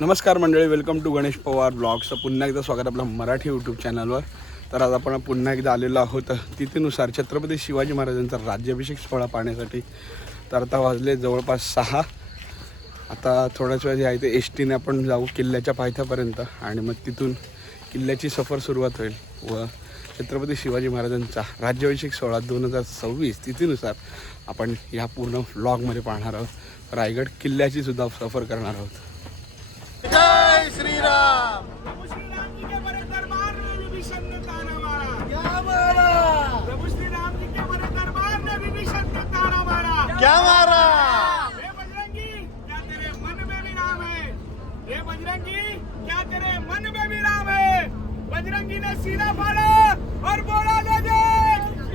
नमस्कार मंडळी, welcome to Ganesh Pawar blogs. पुन्हा एकदा स्वागत आपलं मराठी यूट्यूब चॅनलवर. तर आज आपण पुन्हा एकदा आलेलो आहोत तिथीनुसार छत्रपती शिवाजी महाराजांचा राज्याभिषेक सोहळा पाहण्यासाठी. तर आता वाजले जवळपास 6. आता थोड्याच वेळ जे आहे ते एस टीने आपण जाऊ किल्ल्याच्या पायथ्यापर्यंत आणि मग तिथून किल्ल्याची सफर सुरुवात होईल व छत्रपती शिवाजी महाराजांचा राज्याभिषेक सोहळा 2026 तिथीनुसार आपण ह्या पूर्ण व्लॉगमध्ये पाहणार आहोत. रायगड किल्ल्याची सुद्धा सफर करणार आहोत. जय श्रीराम. प्रभु श्री राम जी के बड़े दरबार ने विभीषण ने ताना मारा. क्या मारा? प्रभु श्री राम जी के बड़े दरबार ने विभीषण ने ताना मारा. क्या मारा? हे बजरंगी, क्या तेरे मन में भी राम है? हे बजरंगी, क्या तेरे मन में भी राम है? बजरंगी ने सीना फाड़ा और बोला जय जय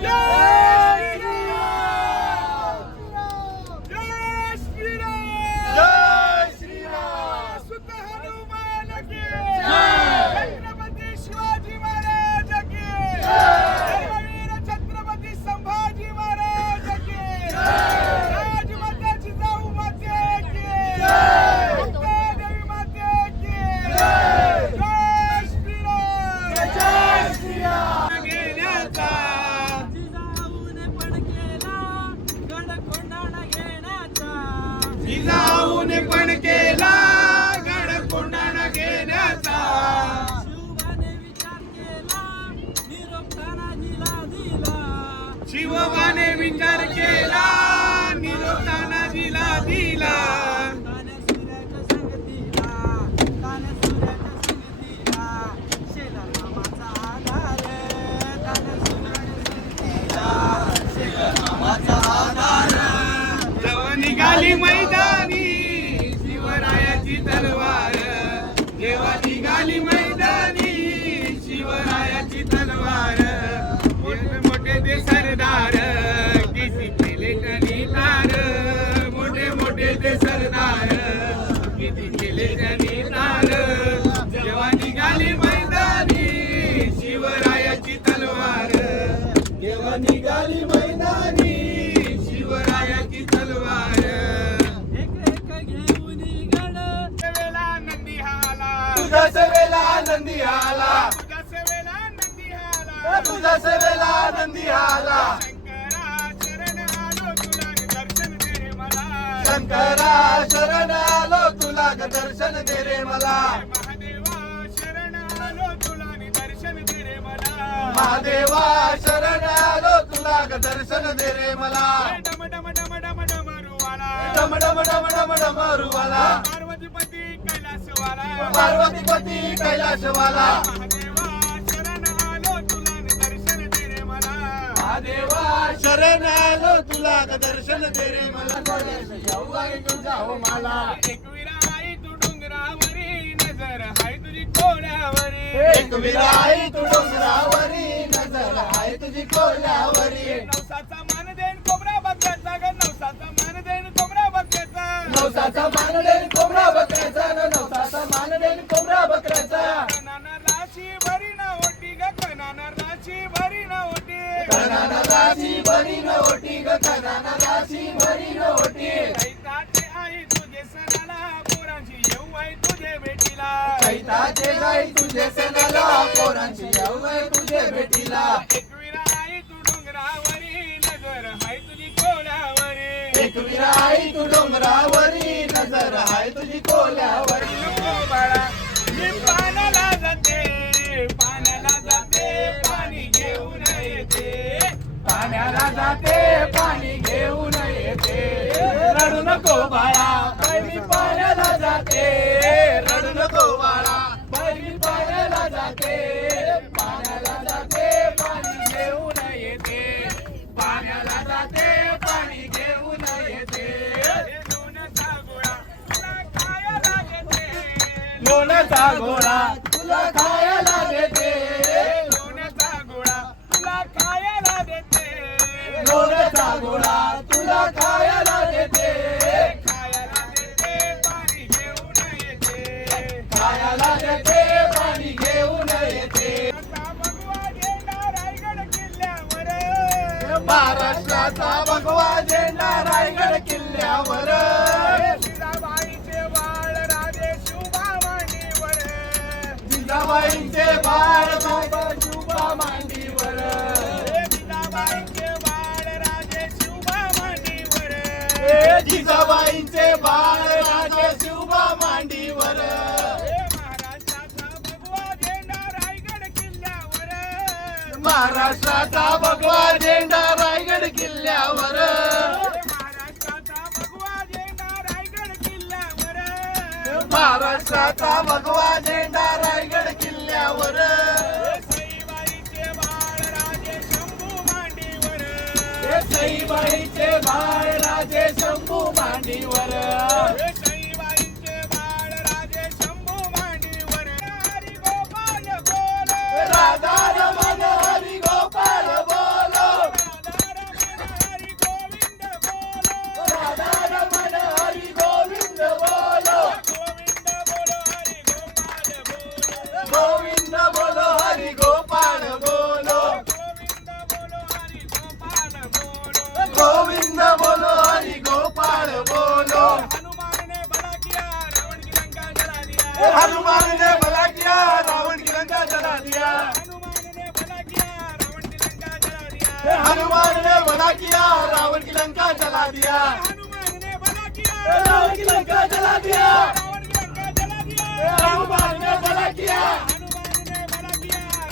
जय श्री राम. जय श्रीराम. सुत हनुमान की जय. छत्रपती शिवाजी महाराज की धर्मवीर छत्रपती संभाजी महाराज की राजमाता जिजाऊ माते की मुक्तादेवी माते की जय श्रीराम. जय श्रीराम. घेण्याचा जिजाऊने पण केला गड कोंडाणा घेण्याचा. जिजाऊने पण केला गड कोंडाणा घेण्याचा. शिवबाने विचार केला निरोप तानाजीला दिला. शिवबाने विचार केला निरोप तानाजीला दिला. ताने सूर्याच्या संगतीला ताने सूर्याच्या संगतीला शेला नामाचा आधार. ताने सूर्याच्या संगतीला शेला नामाचा आधार. जेव्हा निघाली मैदानी शिवरायाची तलवार. जेव्हा निघाली मैदानी शिवरायाची तलवार. मोठे मोठे ते सरदार किती केले त्यांनी तार. मोठे मोठे ते सरदार किती केले त्यांनी तार. जेव्हा निघाली मैदानी शिवरायाची तलवार. जेव्हा निघाली मैदानी शिवरायाची तलवार. एक एक घेऊन गड वेला नंदी हाला. तुझ्या सेवेला आनंदी आला. तुझ्या सेवेला नंदी हाला. तुझ्या सेवेला आनंदी आला. शंकरा शरण आलो तुला रे दर्शन दे रे मला. शंकरा शरण आलो तुला ग दर्शन दे रे मला. महादेवा शरण आलो तुला रे दर्शन दे रे मला. महादेवा शरण आलो तुला ग दर्शन दे रे मला. डम डम डम डम डमरुवाला. डम डम डम डम डमरुवाला. पार्वतीपती कैलासवाला. पार्वतीपती कैलासवाला. महादेवा शरण आलो तुला रे दर्शन दे रे मला. महादेवा शरण आलो तुला ग दर्शन दे रे मला. येऊ ऐकून जाओ मला. एकविरा आई तू डोंगरावरी नजर हाय तुझी कोण्यावरी. एक विराई तू डोंगरावरी नजर आहे तुझी कोल्यावरी. नवसाचा मान देण कोबरा बघायचा ग. नवसाचा मान देण कोबरा बघायचा. नवसाचा मान देन कोंबडा बकऱ्याचा ग. नवसाचा मान देन कोंबडा बकऱ्याचा. कणाना राशी भरी ना ओटी ग. कणाना राशी भरी ना ओटी. कणाना राशी भरी न ओटी ग. कणाना राशी भरी न ओटी. कैताचे आई तुझे सणाला पोरांची येऊ आई तुझे भेटीला. कैताचे गाई तुझे सणाला पोरांची येऊ आहे तुझे भेटीला. एकविरा आई तू डोंगरावरी नजर हाय तुझी कोल्यावरी. एक विराई तू डोंगरावरी नजर आहे तुझी कोल्यावरी. नको बाळा मी पाण्याला जाते. पाण्याला जाते पाणी घेऊन येते. पाण्याला जाते पाणी घेऊन येते. रडू नको बाळा बाई मी पाण्याला जाते. रडू नको बाळा बाई मी पाण्याला जाते. पाण्याला जाते पाणी घेऊन येते. पाण्याला जाते पाणी घेऊन येते. लोण्याचा गोळा तुला खायला देते. लोण्याचा गोळा तुला खायला देते. लोण्याचा गोळा तुला खायला देते. लोण्याचा गोळा तुला खायला देते. खायला देते पाणी घेऊन येते. खायला देते पाणी घेऊन येते. आता भगवा झेंडा रायगड किल्ल्यावर. महाराष्ट्राचा भगवा झेंडा रायगड किल्ल्यावर. जिजाबाईचे बाळ राजे शिवबा जिजाबाईंचे बाळ शिवबा मांडीवर जिजाबाईंचे बाळ राजे शिवबा मांडीवर जिजाबाईंचे बाळ राजे शिवबा मांडीवर महाराष्ट्राचा भगवा झेंडा रायगड किल्ल्यावर महाराष्ट्राचा भगवा झेंडा रायगड किल्ल्यावर महाराष्ट्राचा भगवा झेंडा रायगड किल्ल्यावर महाराष्ट्राचा भगवा झेंडा रायगड किल्ल्यावर सईबाईचे बाळ राजे शंभू मांडीवर सईबाईचे बाळ राजे शंभू मांडीवर सईबाईचे बाळ राजे शंभू मांडीवर हरी गोपाल बोल राधा रमण हरी गोपाल बोलो हरी गोविंद बोल राधा रमण हरी गोविंद बोलो गोविंद बोलो हरी गोपाल बोल गोविंद बोलो हरी गोपाल बोलो हनुमान ने भला किया रावण की लंका जला दिया हनुमान ने भला किया रावण की लंका जला दिया हनुमान ने भला किया रावण की लंका जला दिया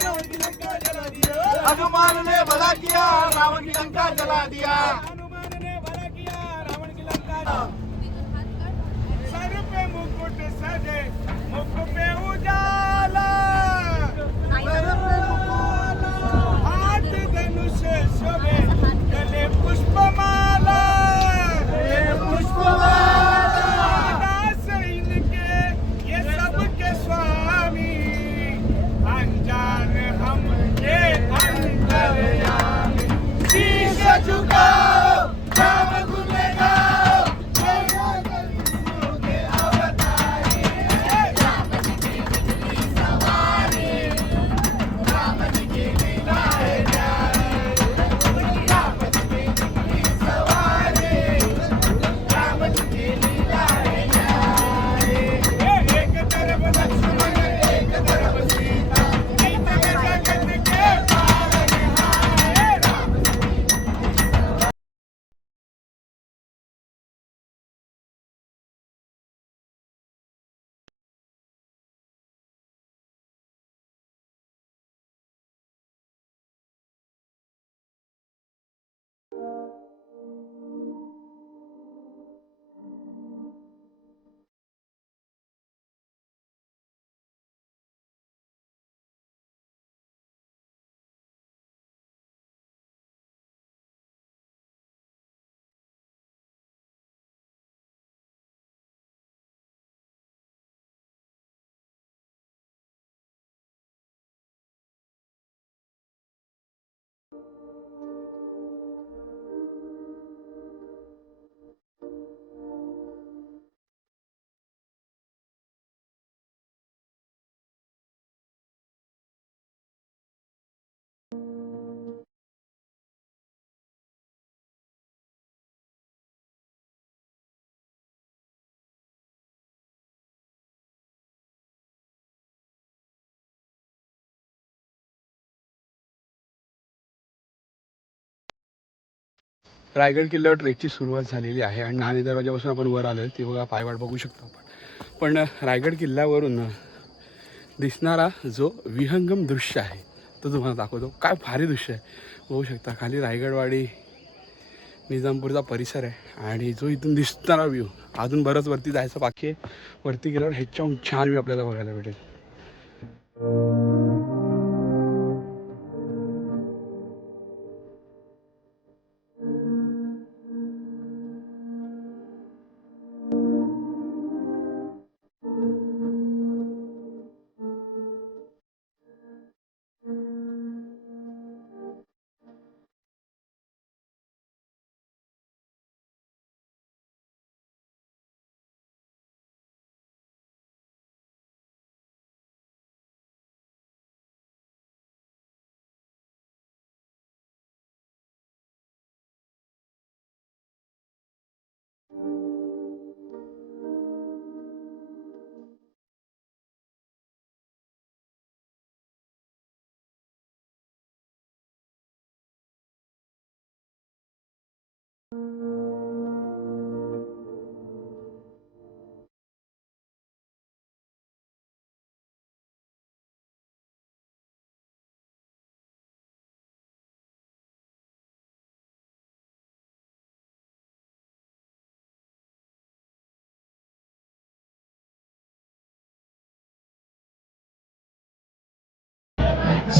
रावण की लंका जला दिया हनुमान ने भला किया रावण की लंका जला दिया हनुमान ने भला किया रावण की लंका सर पे मुकुट सजे मुख पे उजाला हाथ धनुष शोभे गले पुष्पमाला दास इनके ये सबके स्वामी अनजान हम ये अंतर्यामी शीश झुकाओ राम गुण गाओ एक तरफ लक्ष्मण एक तरफ सीता एक जगत के पालनहार राम रायगड किल्ल्यावर ट्रेकची सुरुवात झालेली आहे आणि नाणे दरवाजापासून आपण वर आलो ती बघा पायवाट बघू शकतो आपण. पण रायगड किल्ल्यावरून दिसणारा जो विहंगम दृश्य आहे तो तुम्हाला दाखवतो. काय भारी दृश्य आहे बघू शकता. खाली रायगडवाडी निजामपूरचा परिसर आहे आणि जो इथून दिसणारा व्ह्यू अजून बरंच वरती जायचं बाकी आहे. वरती गेल्यावर ह्याच्याहून छान व्ह्यू आपल्याला बघायला भेटेल.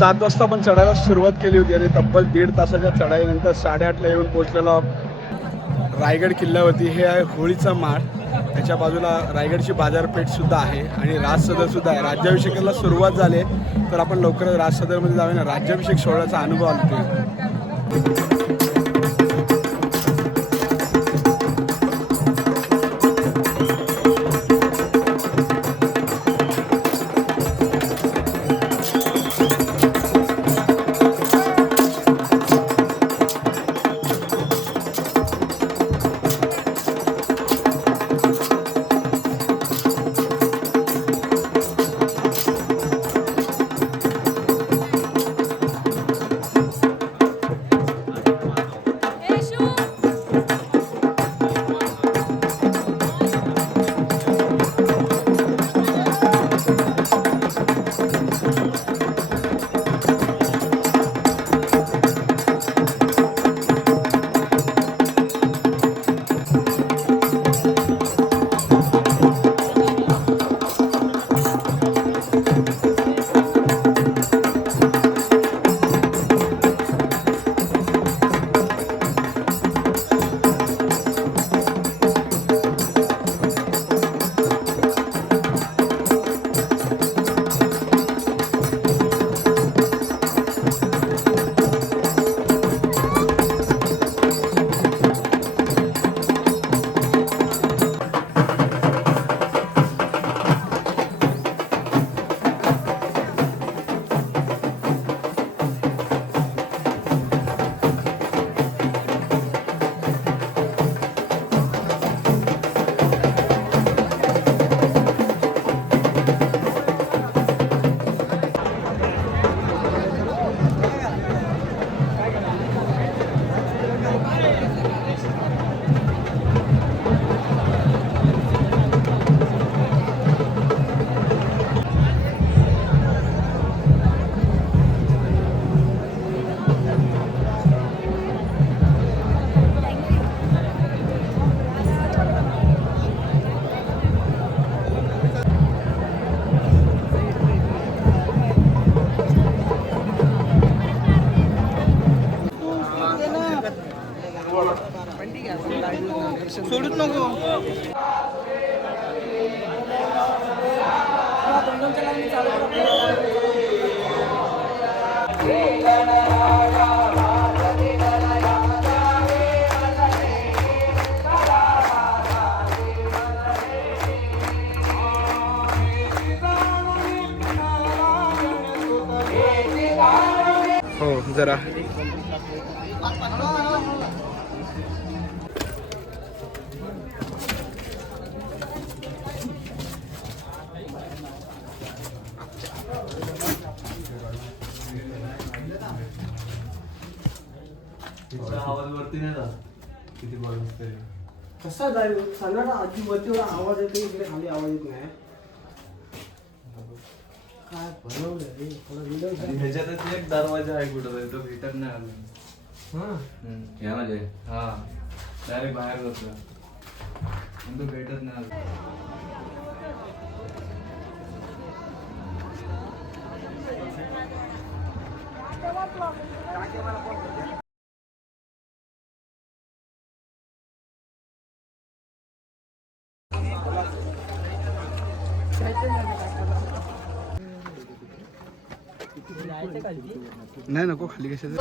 7 वाजता आपण चढायला सुरुवात केली होती आणि तब्बल 1.5 तासाच्या चढाईनंतर 8:30ला येऊन पोहोचलेलो रायगड किल्ल्यावरती. हे आहे होळीचा माळ. त्याच्या बाजूला रायगडची बाजारपेठसुद्धा आहे आणि राजसदरसुद्धा आहे. राज्याभिषेकाला सुरुवात झाली आहे तर आपण लवकरच राजसदरमध्ये जाऊया ना. राज्याभिषेक सोहळ्याचा अनुभव आला ते. सोडूच नको. हो जरा आवाज वरती नाही जात किती बॉल असते. कसा जाईल सांगा ना. आधी वरती आवाज येतो इकडे खाली आवाज येत नाही. काय बनवलं रे थोडं व्हिडिओ. ह्याच्यातच एक दरवाजा आहे कुठं तो भेटत नाही अजून. यामध्ये हा डायरेक्ट बाहेर बसला पण तो भेटत नाही अजून. नाही नको खाली कशाचं.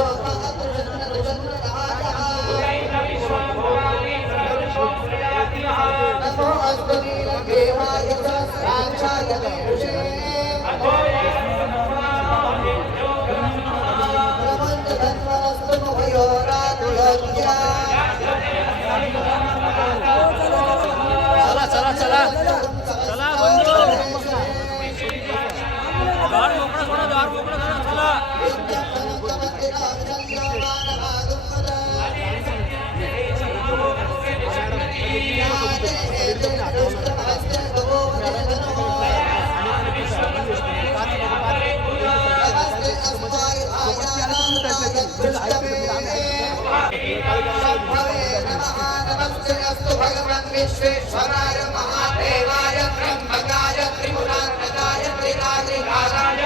विश्वेश्वराय महादेवाय ब्रह्मकाय त्रिपुरान्तकाय त्रिरात्रिकालाय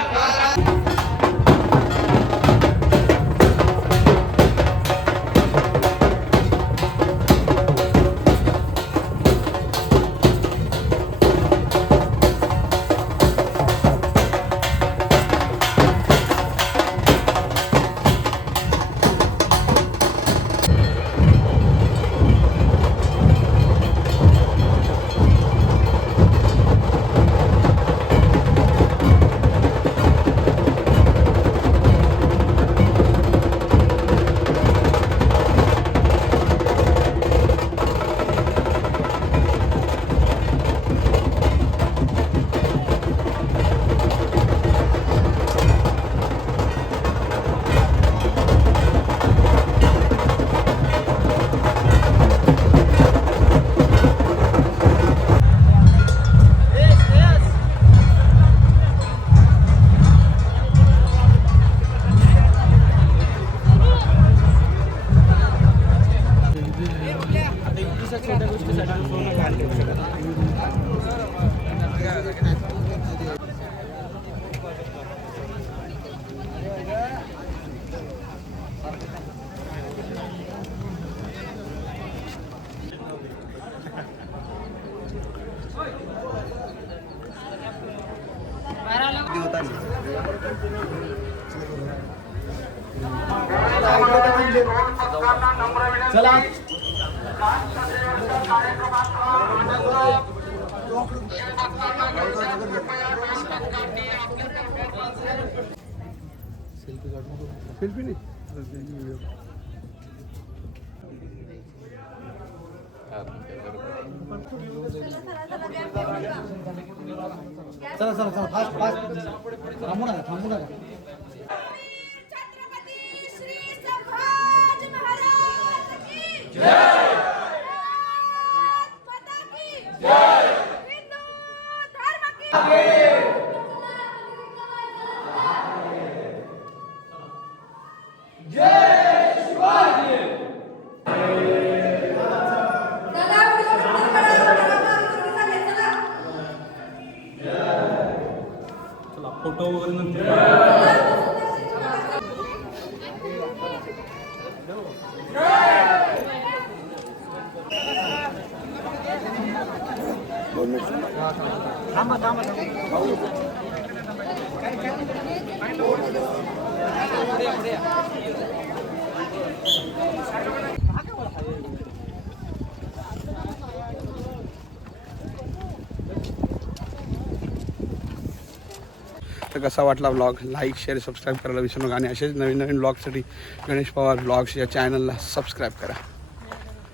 चला सेल्फी नाही व्हिडिओ चला चला चला फास्ट फास्ट थांबू नका छत्रपती श्री संभाजी महाराज की जय माता की जय हिंदू धर्म की फोटो वगैरे नंतर तर कसा वाटला व्लॉग लाईक शेअर सबस्क्राईब करायला विसरू नका आणि असेच नवीन नवीन व्लॉगसाठी गणेश पवार व्लॉग्स या चॅनलला सबस्क्राईब करा.